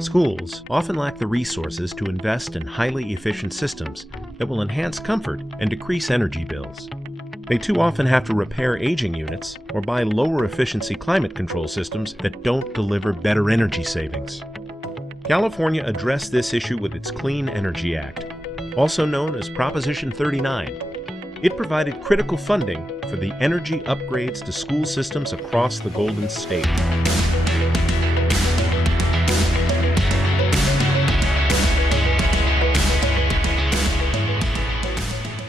Schools often lack the resources to invest in highly efficient systems that will enhance comfort and decrease energy bills. They too often have to repair aging units or buy lower efficiency climate control systems that don't deliver better energy savings. California addressed this issue with its Clean Energy Act, also known as Proposition 39. It provided critical funding for the energy upgrades to school systems across the Golden State.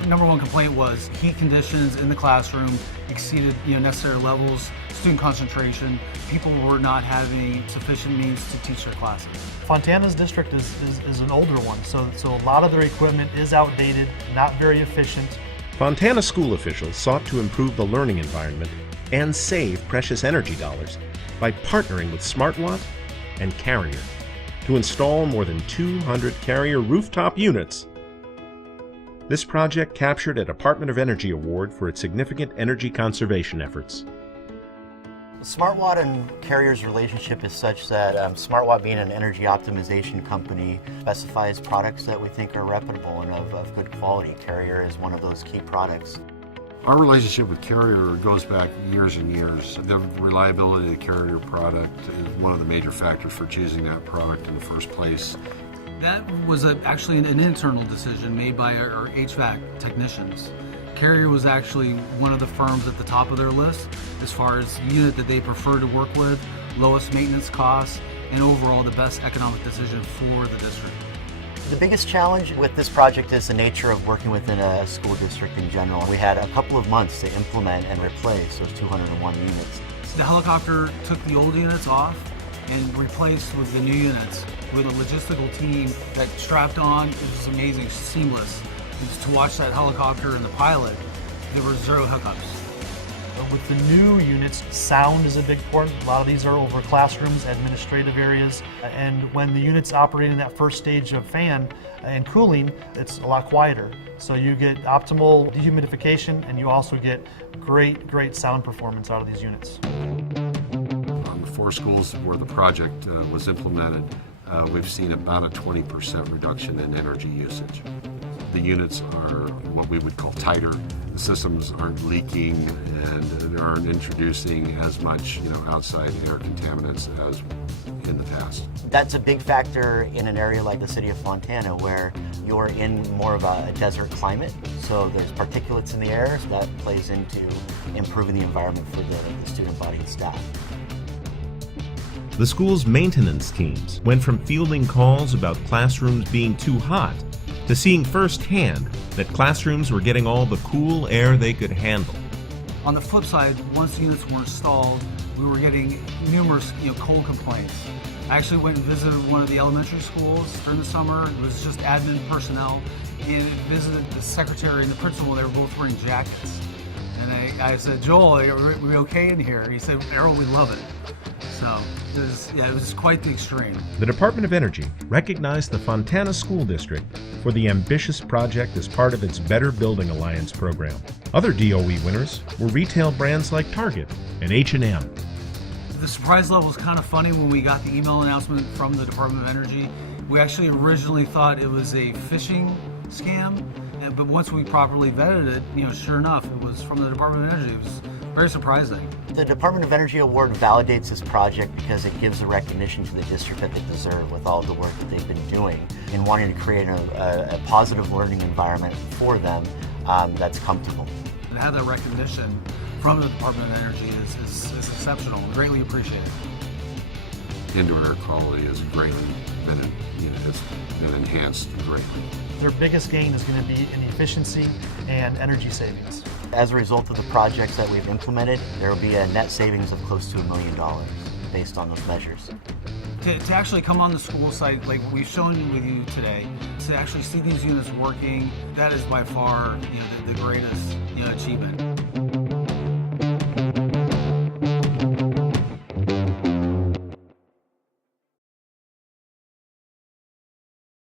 Number one complaint was heat conditions in the classroom exceeded necessary levels, student concentration, people were not having sufficient means to teach their classes. Fontana's district is an older one, so a lot of their equipment is outdated, not very efficient. Fontana school officials sought to improve the learning environment and save precious energy dollars by partnering with SmartWatt and Carrier to install more than 200 Carrier rooftop units. This project captured a Department of Energy award for its significant energy conservation efforts. SmartWatt and Carrier's relationship is such that SmartWatt, being an energy optimization company, specifies products that we think are reputable and of good quality. Carrier is one of those key products. Our relationship with Carrier goes back years and years. The reliability of the Carrier product is one of the major factors for choosing that product in the first place. That was actually an internal decision made by our HVAC technicians. Carrier was actually one of the firms at the top of their list as far as the unit that they prefer to work with, lowest maintenance costs, and overall the best economic decision for the district. The biggest challenge with this project is the nature of working within a school district in general. We had a couple of months to implement and replace those 201 units. The helicopter took the old units off and replaced with the new units with a logistical team that strapped on. It was amazing, seamless. To watch that helicopter and the pilot, there were zero hiccups. With the new units, sound is a big part. A lot of these are over classrooms, administrative areas, and when the units operate in that first stage of fan and cooling, it's a lot quieter. So you get optimal dehumidification, and you also get great sound performance out of these units. On the 4 schools where the project was implemented, we've seen about a 20% reduction in energy usage. The units are what we would call tighter. The systems aren't leaking and they aren't introducing as much outside air contaminants as in the past. That's a big factor in an area like the city of Fontana where you're in more of a desert climate. So there's particulates in the air, so that plays into improving the environment for the student body and staff. The school's maintenance teams went from fielding calls about classrooms being too hot to seeing firsthand that classrooms were getting all the cool air they could handle. On the flip side, once the units were installed, we were getting numerous cold complaints. I actually went and visited one of the elementary schools during the summer. It was just admin personnel, and visited the secretary and the principal. They were both wearing jackets. And I said, Joel, are we okay in here? And he said, Errol, we love it. So it was quite the extreme. The Department of Energy recognized the Fontana School District for the ambitious project as part of its Better Building Alliance program. Other DOE winners were retail brands like Target and H&M. The surprise level was kind of funny when we got the email announcement from the Department of Energy. We actually originally thought it was a phishing scam, but once we properly vetted it, sure enough, it was from the Department of Energy. It was very surprising. The Department of Energy Award validates this project because it gives the recognition to the district that they deserve with all the work that they've been doing in wanting to create a positive learning environment for them that's comfortable. To have that recognition from the Department of Energy is exceptional and greatly appreciated. Indoor air quality has greatly been, it's been enhanced greatly. Their biggest gain is going to be in efficiency and energy savings. As a result of the projects that we've implemented, there will be a net savings of close to $1 million based on those measures. To actually come on the school site, like we've shown with you today, to actually see these units working, that is by far the greatest achievement.